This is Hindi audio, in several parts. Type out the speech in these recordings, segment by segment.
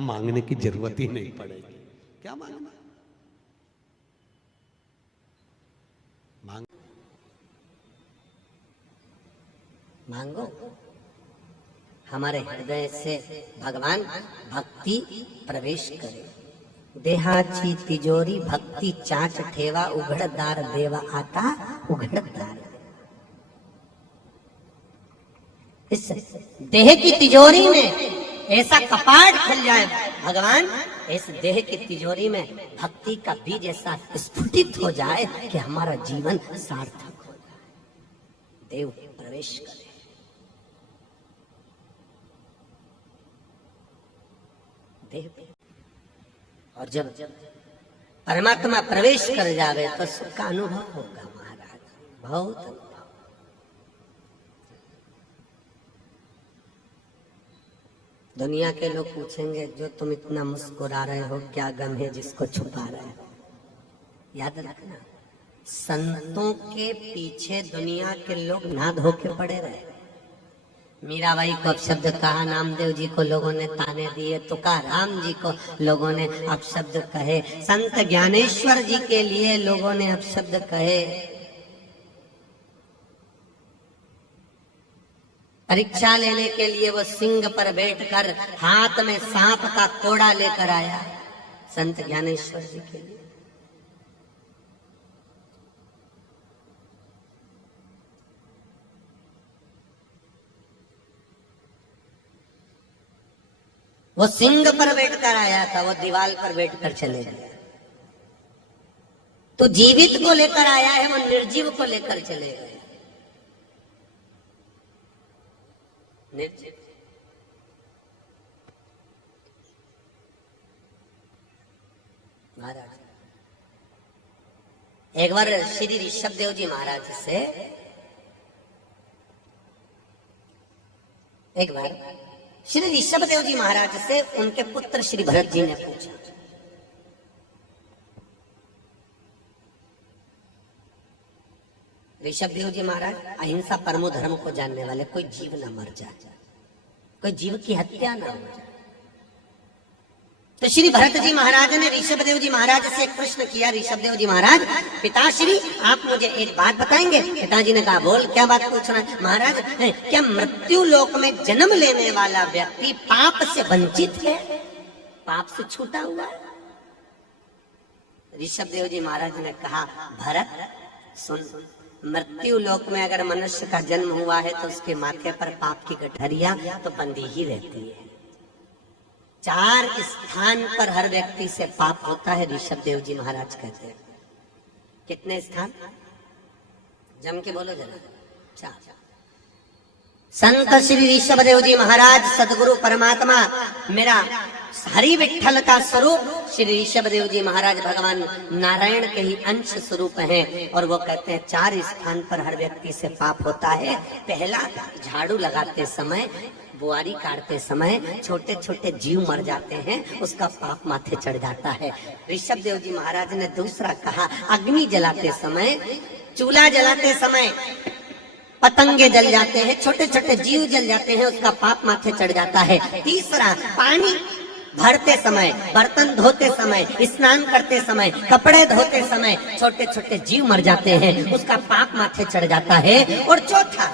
मांगने की जरूरत ही नहीं पड़ेगी। क्या मांगना? मांगो, हमारे हृदय से भगवान भक्ति प्रवेश करे। देहाची तिजोरी भक्ति चाच ठेवा, उघड़दार देवा आता उघड़दार। इस देह की तिजोरी में ऐसा कपाट खुल जाए भगवान, इस देह की तिजोरी में भक्ति का बीज ऐसा स्फुटित हो जाए कि हमारा जीवन सार्थक हो जाए। देव प्रवेश करे। देव और जब परमात्मा प्रवेश कर जावे तो सुख का अनुभव होगा महाराज, बहुत अनुभव। दुनिया के लोग पूछेंगे जो तुम इतना मुस्कुरा रहे हो क्या गम है जिसको छुपा रहे हो? याद रखना, संतों के पीछे दुनिया के लोग ना धोखे पड़े रहे। मीराबाई को अपशब्द कहा, नामदेव जी को लोगों ने ताने दिए, तुकाराम जी को लोगों ने अपशब्द कहे, संत ज्ञानेश्वर जी के लिए लोगों ने अपशब्द कहे। परीक्षा लेने के लिए वो सिंह पर बैठकर हाथ में सांप का कोड़ा लेकर आया, संत ज्ञानेश्वर जी के लिए। वो सिंह पर बैठकर आया था, वो दीवाल पर बैठकर चले गया। तो जीवित को लेकर आया है, वो निर्जीव को लेकर चले गए। निर्जीव महाराज, एक बार श्री ऋषभदेव जी महाराज से श्री ऋषभदेव जी महाराज से उनके पुत्र श्री भरत जी ने पूछा, ऋषभदेव जी महाराज अहिंसा परमो धर्म को जानने वाले, कोई जीव न मर जाए, कोई जीव की हत्या न हो जाए। तो श्री भरत जी महाराज ने ऋषभदेव जी महाराज से एक प्रश्न किया, ऋषभदेव जी महाराज, पिताश्री आप मुझे एक बात बताएंगे? पिताजी ने कहा बोल, क्या बात पूछना है? महाराज, क्या मृत्यु लोक में जन्म लेने वाला व्यक्ति पाप से वंचित है, पाप से छूटा हुआ है? ऋषभदेव जी महाराज ने कहा, भरत सुन, मृत्यु लोक में अगर मनुष्य का जन्म हुआ है तो उसके माथे पर पाप की गठरिया तो बंधी ही रहती है। 4 स्थान पर हर व्यक्ति से पाप होता है, ऋषभदेव जी महाराज कहते हैं। कितने स्थान? जम के बोलो जरा। 4। संत श्री ऋषभदेव जी महाराज सदगुरु परमात्मा मेरा हरि विठ्ठल का स्वरूप श्री ऋषभदेव जी महाराज भगवान नारायण के ही अंश स्वरूप हैं, और वो कहते हैं 4 स्थान पर हर व्यक्ति से पाप होता है। पहला, झाड़ू लगाते समय, बुआरी काटते समय छोटे छोटे जीव मर जाते हैं, उसका पाप माथे चढ़ जाता है। ऋषभदेव जी महाराज ने दूसरा कहा, अग्नि जलाते समय, चूल्हा जलाते समय पतंगे जल जाते हैं, छोटे छोटे जीव जल जाते हैं, उसका पाप माथे चढ़ जाता है। तीसरा, पानी भरते समय, बर्तन धोते समय, स्नान करते समय, कपड़े धोते समय छोटे छोटे जीव मर जाते हैं, उसका पाप माथे चढ़ जाता है। और चौथा,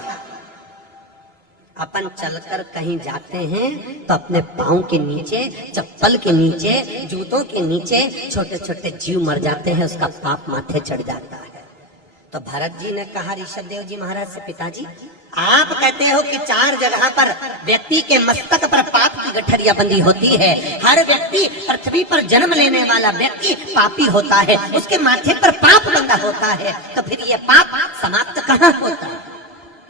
अपन चलकर कहीं जाते हैं तो अपने पाँव के नीचे, चप्पल के नीचे, जूतों के नीचे छोटे छोटे जीव मर जाते हैं, उसका पाप माथे चढ़ जाता है। तो भरत जी ने कहा ऋषभदेव जी महाराज से, पिताजी आप कहते हो कि 4 जगह पर व्यक्ति के मस्तक पर पाप की गठरिया बंधी होती है, हर व्यक्ति पृथ्वी पर जन्म लेने वाला व्यक्ति पापी होता है, उसके माथे पर पाप बंधा होता है, तो फिर ये पाप समाप्त कहाँ होता है?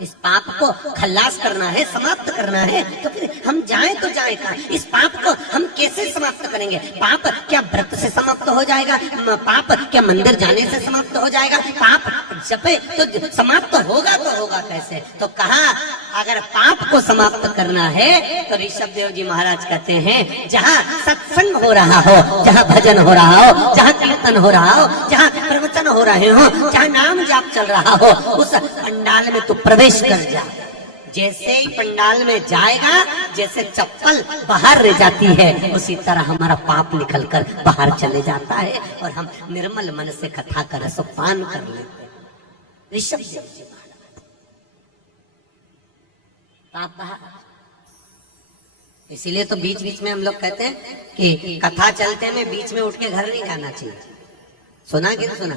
इस पाप को खल्लास करना है, समाप्त करना है, तो फिर हम जाएं तो जाएं कहाँ? इस पाप को हम कैसे समाप्त करेंगे? पाप क्या व्रत से समाप्त हो जाएगा? पाप क्या मंदिर जाने से समाप्त हो जाएगा? पाप जपे तो समाप्त होगा तो होगा कैसे? तो कहा अगर पाप को समाप्त करना है तो ऋषभदेव जी महाराज कहते हैं, जहाँ सत्संग हो रहा हो, जहाँ भजन हो रहा हो, जहाँ कीर्तन हो रहा हो, जहाँ प्रवचन हो रहे हो, जहाँ नाम जाप चल रहा हो, उस पंडाल में तू प्रवेश कर जा। जैसे ही पंडाल में जाएगा, जैसे चप्पल बाहर रह जाती है, उसी तरह हमारा पाप निकलकर बाहर चले जाता है और हम निर्मल मन से कथा का रसपान कर लेते हैं। ऋषभ देव जी महाराज पाप बाहर। इसीलिए तो बीच बीच में हम लोग कहते हैं कि कथा चलते में बीच में उठ के घर नहीं जाना चाहिए। सुना कि नहीं सुना?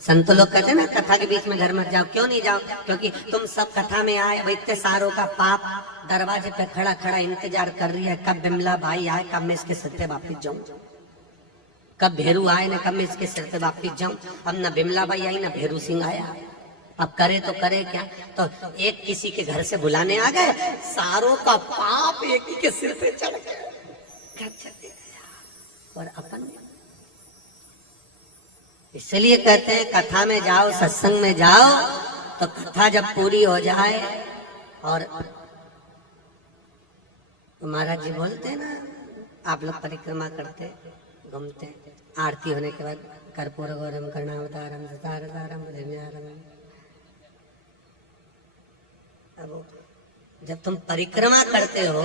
संत लोग कहते हैं ना, कथा के बीच में घर मत जाओ। क्यों नहीं जाओ? क्योंकि तुम सब कथा में आए, इतने सारों का पाप दरवाजे पे खड़ा खड़ा इंतजार कर रही है, कब बिमला भाई आए, कब मैं इसके सिर पे वापिस जाऊं, कब भेरू आए ना, कब मैं इसके सिर पे वापिस जाऊं। अब ना बिमला भाई आई ना भेरू सिंह आया, अब करे तो करे क्या? तो एक किसी के घर से बुलाने आ गए, सारों का पाप एक ही के सिर पे चढ़ गया और अपन। इसलिए कहते हैं कथा में जाओ, सत्संग में जाओ, तो कथा जब पूरी हो जाए और महाराज जी बोलते हैं ना, आप लोग परिक्रमा करते घूमते, आरती होने के बाद कर्पूर गौरम कर्णावतारम सतारतारम धन्यारम। अब जब तुम परिक्रमा करते हो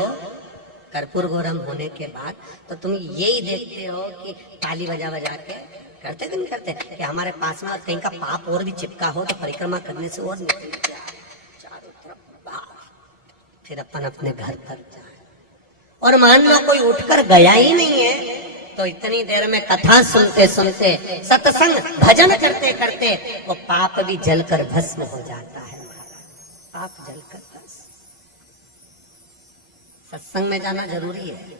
कर्पूर गौरम होने के बाद, तो तुम यही देखते हो कि ताली बजा बजा के करते कि नहीं करते कि हमारे पास में कहीं का पाप और भी चिपका हो तो परिक्रमा करने से और निकल जाए चारों तरफ बाहर, फिर अपन अपने घर पर जाए। और मान लो कोई उठकर गया ही नहीं है, तो इतनी देर में कथा सुनते सुनते, सत्संग भजन करते करते वो पाप भी जलकर भस्म हो जाता है। पाप जलकर भस्म। सत्संग में जाना जरूरी है।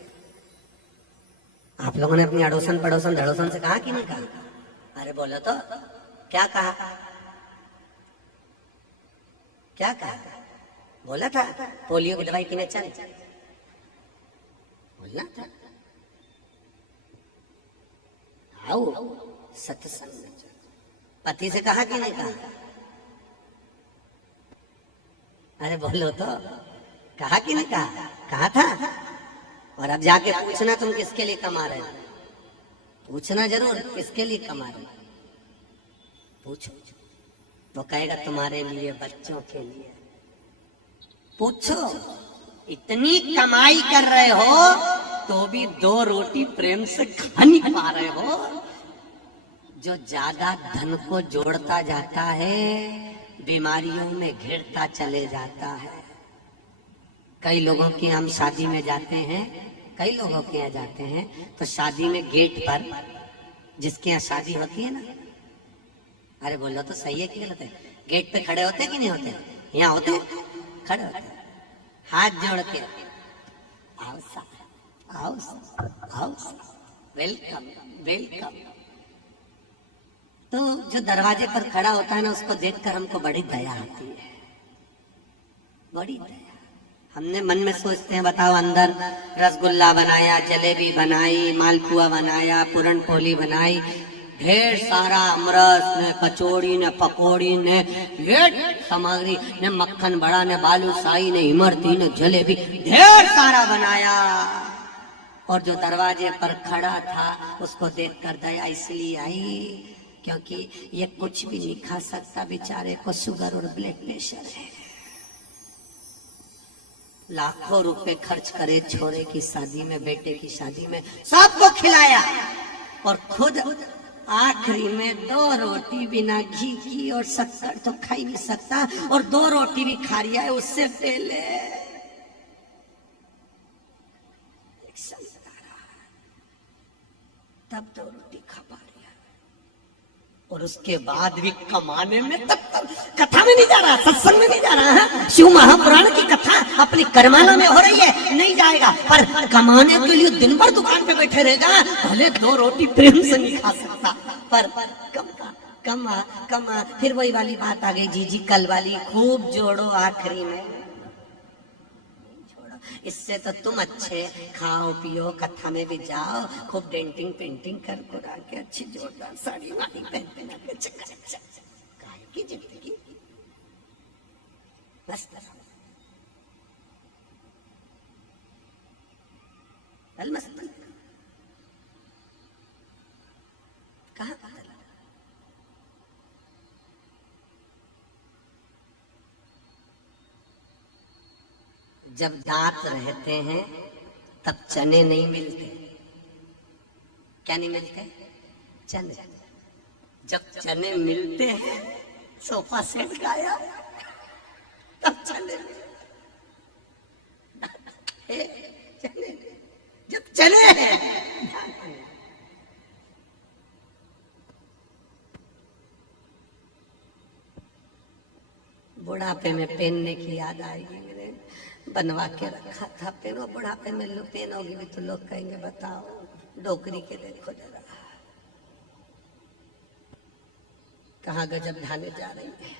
आप लोगों ने अपनी अड़ोसन पड़ोसन धड़ोसन से कहा कि नहीं कहा? अरे बोलो तो, क्या कहा? क्या कहा? बोला था पोलियो की दवाई पीने चल, बोलना था। आओ सत्संग में चल। पति से कहा कि नहीं कहा? अरे बोलो तो, कहा कि नहीं कहा? कहा था। और अब जाके पूछना तुम किसके लिए कमा रहे हो, पूछना जरूर किसके लिए कमा रहे हो, पूछो। तो कहेगा तुम्हारे लिए, बच्चों के लिए। पूछो, इतनी कमाई कर रहे हो तो भी 2 रोटी प्रेम से खा नहीं पा रहे हो। जो ज्यादा धन को जोड़ता जाता है, बीमारियों में घिरता चले जाता है। कई लोगों के हम शादी में जाते हैं, कई लोगों के यहाँ जाते हैं, तो शादी में गेट पर, जिसके यहाँ शादी होती है ना, अरे बोलो तो सही है कि गलत है, गेट पे खड़े होते कि नहीं होते? यहाँ होते, खड़े होते, हाथ जोड़ के, आओ साहब, आओ साहब, आओ साहब, वेलकम वेलकम। तो जो दरवाजे पर खड़ा होता है ना, उसको देखकर हमको बड़ी दया आती है, बड़ी दया। हमने मन में सोचते हैं, बताओ, अंदर रसगुल्ला बनाया, जलेबी बनाई, मालपुआ बनाया, पूरन पोली बनाई, ढेर सारा अमरस ने, कचौड़ी ने, पकौड़ी ने, ये सामग्री ने, मक्खन बड़ा ने, बालूशाही ने, इमरती ने, जलेबी, ढेर सारा बनाया। और जो दरवाजे पर खड़ा था उसको देखकर दया इसलिए आई क्योंकि ये कुछ भी नहीं खा सकता, बेचारे को शुगर और ब्लड प्रेशर है। लाखों रुपए खर्च करे छोरे की शादी में, बेटे की शादी में, सबको खिलाया और खुद आखिरी में 2 रोटी बिना घी की और शक्कर तो खा ही नहीं सकता, और 2 रोटी भी खा लिया है उससे पहले। तब 2 रोटी खा पा लिया, और उसके बाद भी कमाने में, तब कथा में नहीं जा रहा, सत्संग में नहीं जा रहा है, शिव महापुराण की कथा अपनी करमाला में हो रही है, नहीं जाएगा, पर कमाने के लिए दिन भर दुकान पे बैठे रहेगा। भले 2 रोटी प्रेम से नहीं खा सकता, पर कमा कमा कमा। फिर वही वाली बात आ गई, जी कल वाली, खूब जोड़ो आखिरी में। इससे तो तुम अच्छे खाओ पियो, कथा में भी जाओ, खूब डेंटिंग पेंटिंग कर कुरा के, अच्छी जोरदार साड़ी वाड़ी पहन के, काहे की जिंदगी मस्त मस्त। कहाँ जब दांत रहते हैं तब चने नहीं मिलते। क्या नहीं मिलते? चने। जब चने मिलते हैं सोफा सेट गाया, तब चने चने जब चने हैं। बुढ़ापे में पहनने की याद आएगी। मैंने बनवा के रखा था पेन। बुढ़ापे में लो पहनोगी भी तो लोग कहेंगे बताओ डोकरी के देखो जरा कहाँ गजब ढाने जा रही है।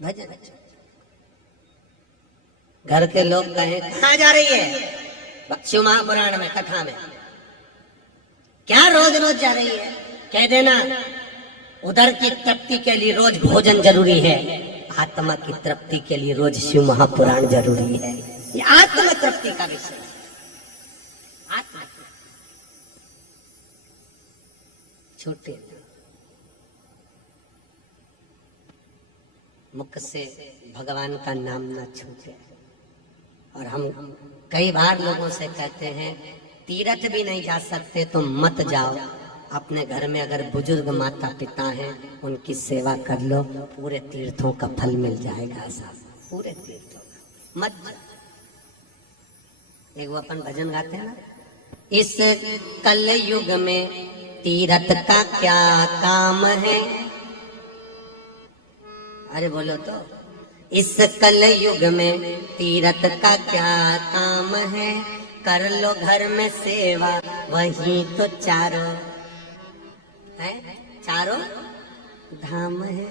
भजन घर के लोग कहें कहाँ जा रही है? शिव महापुराण में कथा में क्या रोज रोज जा रही है? कह देना उधर की तृप्ति के लिए रोज भोजन जरूरी है, आत्मा की तृप्ति के लिए रोज शिव महापुराण जरूरी है। ये आत्म तृप्ति का विषय है। आत्मा छोटे मुख से भगवान का नाम ना छूटे। और हम कई बार लोगों से कहते हैं तीर्थ भी नहीं जा सकते तो मत जाओ। अपने घर में अगर बुजुर्ग माता पिता हैं उनकी सेवा कर लो, पूरे तीर्थों का फल मिल जाएगा साहब, पूरे तीर्थों का। मत एक वो अपन भजन गाते हैं ना, इस कल युग में तीर्थ का क्या काम है। अरे बोलो तो, इस कल युग में तीर्थ का क्या काम है। कर लो घर में सेवा वही तो चारों है, चारों धाम है।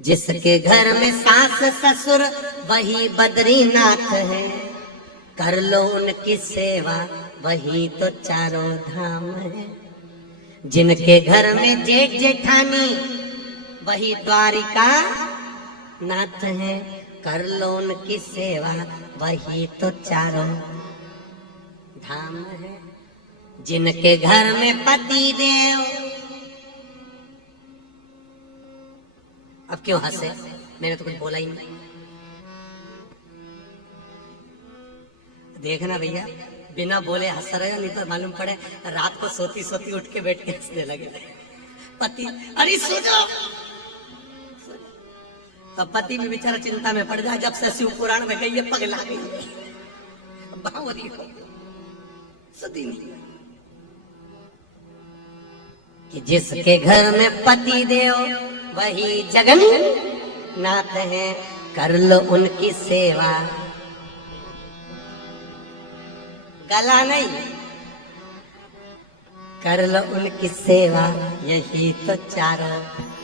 जिसके घर में सास ससुर वही बद्रीनाथ है। कर लो उनकी सेवा वही तो चारों धाम है। जिनके घर में जेठ जेठानी वही द्वारिका नाथ है। कर लो उनकी सेवा वही तो चारों धाम है। जिनके घर में पति देव, अब क्यों हंसे? मैंने तो कुछ बोला ही नहीं। देखना भैया बिना बोले हंस रहे हो, नहीं तो मालूम पड़े रात को सोती सोती उठ के बैठ के हंसने लगे। पति अरे सो जाओ, तो पति भी बेचारा चिंता में पड़ जाए। जब से शिव पुराण में गई है पगला गई, बावरी हो सदी नहीं। कि जिसके घर में पति देव वही जगन्नाथ है। कर लो उनकी सेवा, गला नहीं, कर लो उनकी सेवा यही तो चारों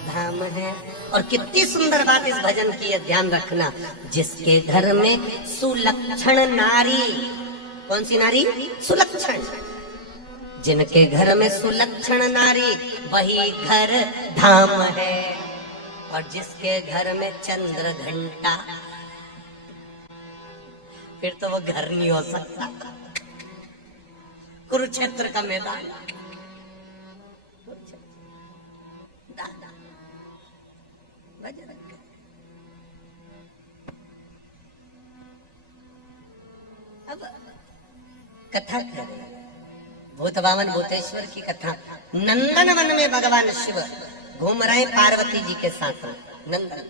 धाम है। और कितनी सुंदर बात इस भजन की है, ध्यान रखना। जिसके घर में सुलक्षण नारी, कौन सी नारी? सुलक्षण। जिनके घर में सुलक्षण नारी वही घर धाम है। और जिसके घर में चंद्र घंटा, फिर तो वो घर नहीं हो सकता। कुरुक्षेत्र का मैदान, अब कथा करें भूत बावन भूतेश्वर की कथा। नंदन वन में भगवान शिव घूम रहे पार्वती जी के साथ नंदन।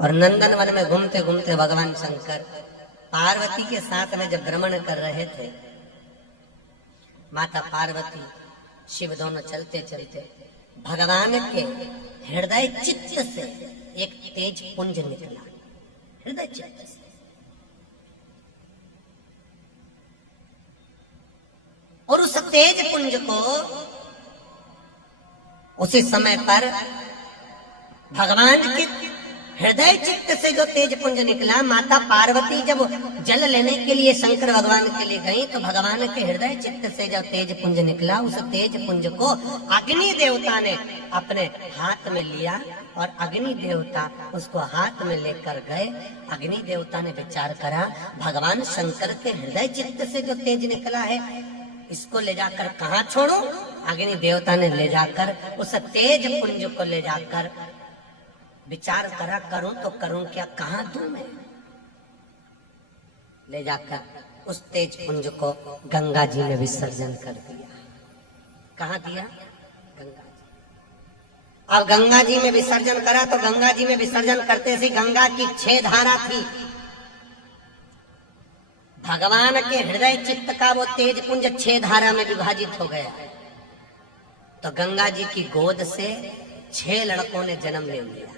और नंदन वन में घूमते घूमते भगवान शंकर पार्वती के साथ में जब भ्रमण कर रहे थे, माता पार्वती शिव दोनों चलते चलते भगवान के हृदय चित्त से एक तेज पुंज निकला। हृदय चित्त से और उस तेज पुंज को उसी समय पर भगवान के हृदय चित्त से जो तेज पुंज निकला, माता पार्वती जब जल लेने के लिए शंकर भगवान के लिए गई तो भगवान के हृदय चित्त से जब तेज पुंज निकला, उस तेज पुंज को अग्नि देवता ने अपने हाथ में लिया। और अग्नि देवता उसको हाथ में लेकर गए। अग्नि देवता ने विचार करा भगवान शंकर के हृदय चित्त से जो तेज निकला है इसको ले जाकर कहाँ छोड़ो? अग्नि देवता ने ले जाकर उस तेज पुंज को ले जाकर विचार करा, करूं तो करूं क्या, कहाँ दूं मैं? ले जाकर उस तेज पुंज को गंगा जी में विसर्जन कर दिया। कहाँ दिया? गंगा जी। अब गंगा जी में विसर्जन करा तो गंगा जी में विसर्जन करते से गंगा की 6 धारा थी। भगवान के हृदय चित्त का वो तेज पुंज 6 धारा में विभाजित हो गया। तो गंगा जी की गोद से 6 लड़कों ने जन्म ले लिया।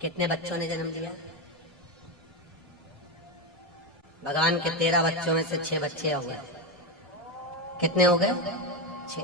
कितने बच्चों ने जन्म लिया? भगवान के 13 बच्चों में से 6 बच्चे हो गए। कितने हो गए? 6।